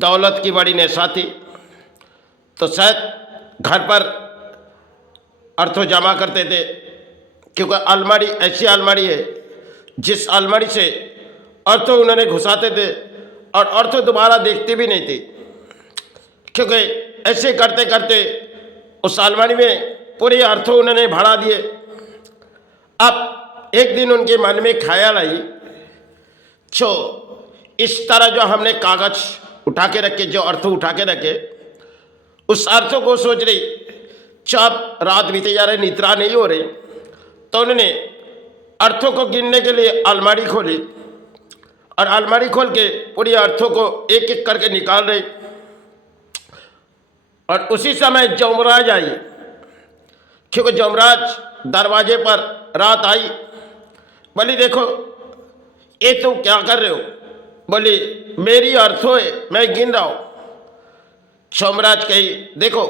दौलत की बड़ी नेशा थी, तो शायद घर पर अर्थों जमा करते थे, क्योंकि अलमारी ऐसी अलमारी है जिस अलमारी से अर्थों उन्होंने घुसाते थे और अर्थों दोबारा देखते भी नहीं थे, क्योंकि ऐसे करते करते उस अलमारी में पूरे अर्थों उन्होंने भरा दिए। अब एक दिन उनके मन में ख्याल आई, जो इस तरह जो हमने कागज उठा के रखे, जो अर्थों उठा के रखे, उस अर्थों को सोच रही, जब रात बीते जा रहे, निद्रा नहीं हो रही, तो उन्होंने अर्थों को गिनने के लिए अलमारी खोली और अलमारी खोल के पूरी अर्थों को एक एक करके निकाल रही। और उसी समय जमराज आई, क्योंकि जमराज दरवाजे पर रात आई। बोली देखो ये तुम क्या कर रहे हो? बोली मेरी अर्थों है, मैं गिन रहा हूं। जमराज कही देखो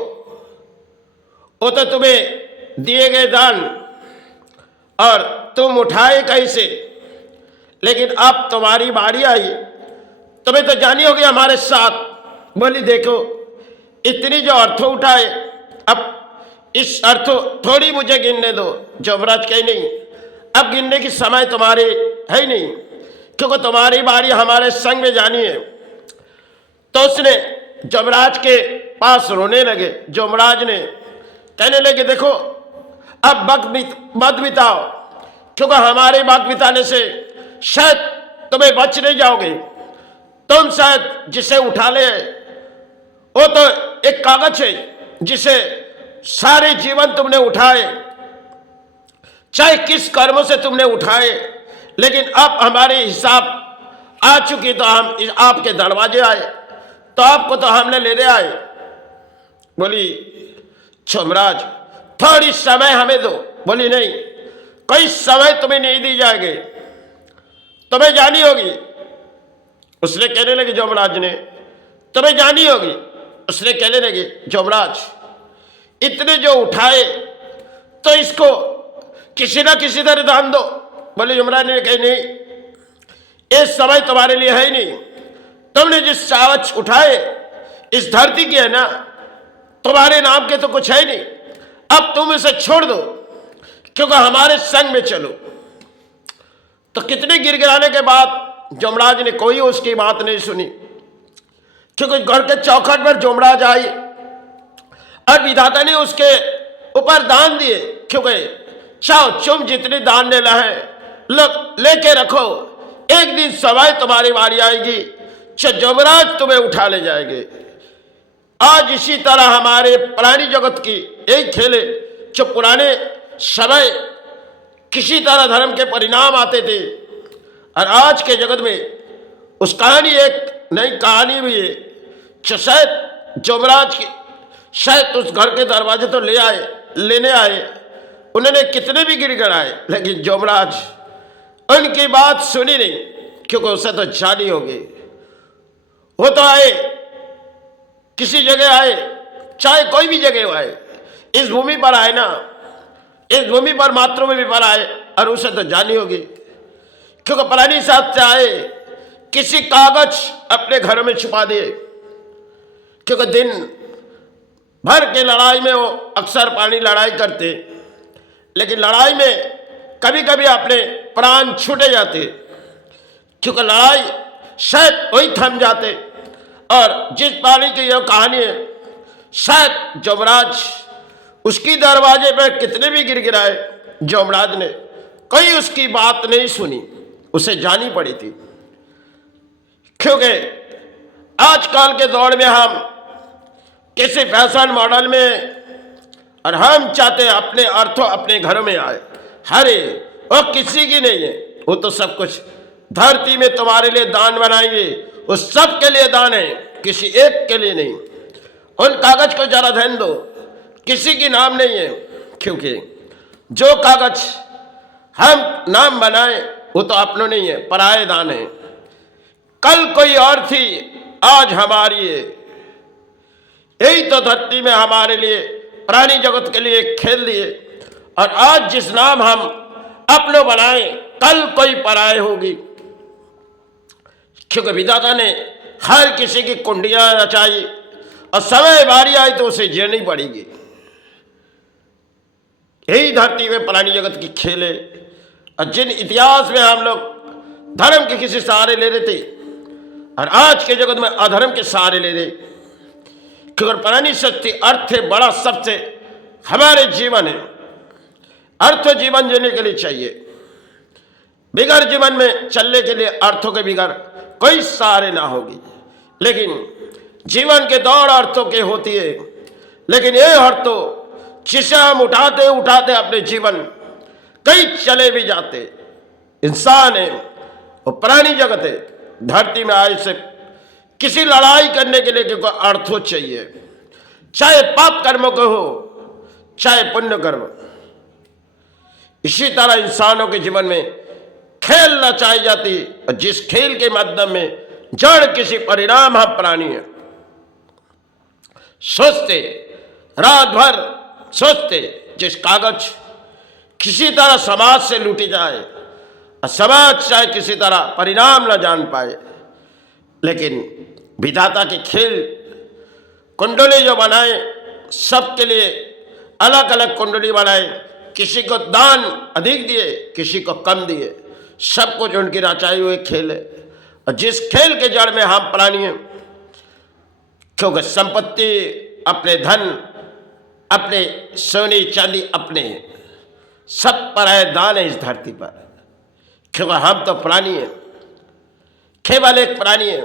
वो तो तुम्हें दिए गए दान और तुम उठाए कैसे, लेकिन अब तुम्हारी बारी आई, तुम्हें तो जानी होगी हमारे साथ। बोली देखो इतनी जो अर्थों उठाए, अब इस अर्थों थोड़ी मुझे गिनने दो। जमराज कही नहीं, अब गिनने की समय तुम्हारी है ही नहीं, क्योंकि तुम्हारी बारी हमारे संग में जानी है। तो उसने जमराज के पास रोने लगे। जमराज ने कहने लगे देखो अब वक्त मत बिताओ, क्योंकि हमारे वक्त बिताने से शायद तुम्हें बच नहीं जाओगे। तुम शायद जिसे उठा ले वो तो एक कागज है जिसे सारे जीवन तुमने उठाए, चाहे किस कर्मों से तुमने उठाए, लेकिन अब हमारे हिसाब आ चुकी, तो हम आपके दरवाजे आए, तो आपको तो हमने लेने आए। बोली जमराज थोड़ी समय हमें दो। बोली नहीं, कोई समय तुम्हें नहीं दी जाएगी, तुम्हें जानी होगी। उसने कहने लगे जमराज ने, तुम्हें जानी होगी। उसने कहने लगे जमराज इतने जो उठाए तो इसको किसी ना किसी तरह दान दो। बोले जमराज ने कही नहीं, ये समय तुम्हारे लिए है ही नहीं। तुमने जिस कागज उठाए इस धरती की है ना, तुम्हारे नाम के तो कुछ है ही नहीं। अब तुम इसे छोड़ दो, क्योंकि हमारे संग में चलो। तो कितने गिड़गिड़ाने के बाद जमराज ने कोई उसकी बात नहीं सुनी, क्योंकि घर के चौखट पर जमराज आई और विधाता ने उसके ऊपर दान दिए, क्योंकि चाहो तुम जितने दान लेना है लेके रखो, एक दिन समय तुम्हारी बारी आएगी, जमराज तुम्हें उठा ले जाएंगे। आज इसी तरह हमारे पुरानी जगत की यही खेले, जो पुराने समय किसी तरह धर्म के परिणाम आते थे, और आज के जगत में उस कहानी एक नई कहानी भी है, जो शायद जमराज की शायद उस घर के दरवाजे तो लेने आए, उन्होंने कितने भी गिड़गिड़ाए, लेकिन जमराज उनकी बात सुनी नहीं, क्योंकि उसे तो जानी होगी। वो तो आए, किसी जगह आए, चाहे कोई भी जगह आए, इस भूमि पर आए ना, इस भूमि पर मातृभूमि पर आए, और उसे तो जानी होगी, क्योंकि पुरानी साथ से आए, किसी कागज अपने घर में छुपा दिए, क्योंकि दिन भर के लड़ाई में वो अक्सर पानी लड़ाई करते, लेकिन लड़ाई में कभी कभी अपने प्राण छूटे जाते, क्योंकि लड़ाई शायद वही थम जाते। और जिस पानी की यह कहानी है, शायद जमराज उसकी दरवाजे पर कितने भी गिड़गिड़ाए, जमराज ने कोई उसकी बात नहीं सुनी, उसे जानी पड़ी थी। क्योंकि आजकल के दौर में हम किसी फैशन मॉडल में, और हम चाहते हैं अपने अर्थों अपने घरों में आए, हरे वो किसी की नहीं है, वो तो सब कुछ धरती में तुम्हारे लिए दान बनाएंगे, वो सब के लिए दान है, किसी एक के लिए नहीं। उन कागज को जरा ध्यान दो, किसी की नाम नहीं है, क्योंकि जो कागज हम नाम बनाए वो तो अपनों नहीं है, पराये दान है। कल कोई और थी, आज हमारी है। यही तो धरती में हमारे लिए पुरानी जगत के लिए खेल दिए, और आज जिस नाम हम अपनों बनाए, कल कोई पराये होगी, क्योंकि विधाता ने हर किसी की कुंडियां रचाई और समय बारी आई तो उसे जीनी पड़ेगी। यही धरती में पुरानी जगत की खेल है। और जिन इतिहास में हम लोग धर्म के किसी सहारे ले रहे थे और आज के जगत में अधर्म के सहारे ले रहे, क्योंकि पुरानी शक्ति अर्थ है बड़ा सबसे हमारे जीवन है। अर्थ जीवन जीने के लिए चाहिए, बिगड़ जीवन में चलने के लिए अर्थों के बिगड़ कोई सहारे ना होगी। लेकिन जीवन के दौड़ अर्थों के होती है, लेकिन ये अर्थों जिसे हम उठाते उठाते अपने जीवन कई चले भी जाते। इंसान है वो पुरानी जगत है, धरती में आए से किसी लड़ाई करने के लिए क्योंकि अर्थों चाहिए, चाहे पाप कर्म को हो चाहे पुण्य कर्म। इसी तरह इंसानों के जीवन में खेल रचाई जाती और जिस खेल के माध्यम में जड़ किसी परिणाम हम प्राणी है। सोचते रात भर सोचते जिस कागज किसी तरह समाज से लूटी जाए और समाज चाहे किसी तरह परिणाम न जान पाए, लेकिन विधाता के खेल कुंडली जो बनाए सबके लिए अलग अलग कुंडली बनाए, किसी को दान अधिक दिए किसी को कम दिए, सब कुछ उनकी रचाई हुए खेल है। और जिस खेल के जड़ में हम प्राणी हैं, क्योंकि संपत्ति अपने धन अपने सोने चांदी अपने सब पर है दान है इस धरती पर, क्योंकि हम तो प्राणी हैं, केवल एक प्राणी है।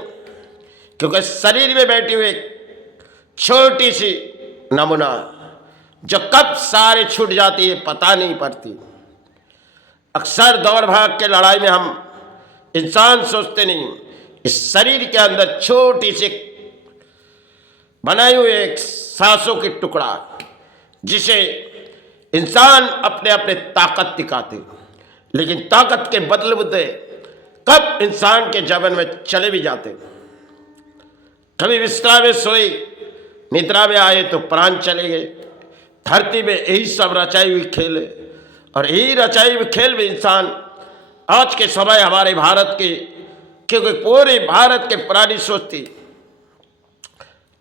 क्योंकि शरीर में बैठी हुई छोटी सी नमूना जो कब सारे छूट जाती है पता नहीं पड़ती। अक्सर दौड़ भाग के लड़ाई में हम इंसान सोचते नहीं, इस शरीर के अंदर छोटी सी बनाई हुई एक सांसों की टुकड़ा जिसे इंसान अपने अपने ताकत दिखाते, लेकिन ताकत के बदले बदले कब इंसान के जीवन में चले भी जाते। कभी विश्राम में सोए निद्रा में आए तो प्राण चले गए। धरती में यही सब रचाई हुई खेल है और यही रचाई हुई खेल में इंसान आज के समय हमारे भारत के, क्योंकि पूरे भारत के प्राणी सोचती,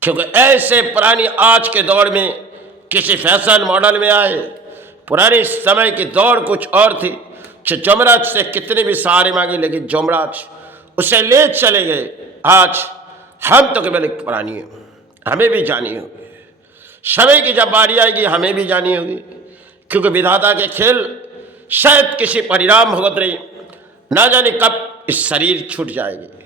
क्योंकि ऐसे प्राणी आज के दौर में किसी फैशन मॉडल में आए। पुराने समय की दौड़ कुछ और थी, जमराज से कितने भी सहारे मांगे लेकिन जमराज उसे ले चले गए। आज हम तो केवल एक प्राणी हैं, हमें भी जानी होगी, समय की जब बारी आएगी हमें भी जानी होगी, क्योंकि विधाता के खेल शायद किसी परिणाम भुगत रही, ना जाने कब इस शरीर छूट जाएगी।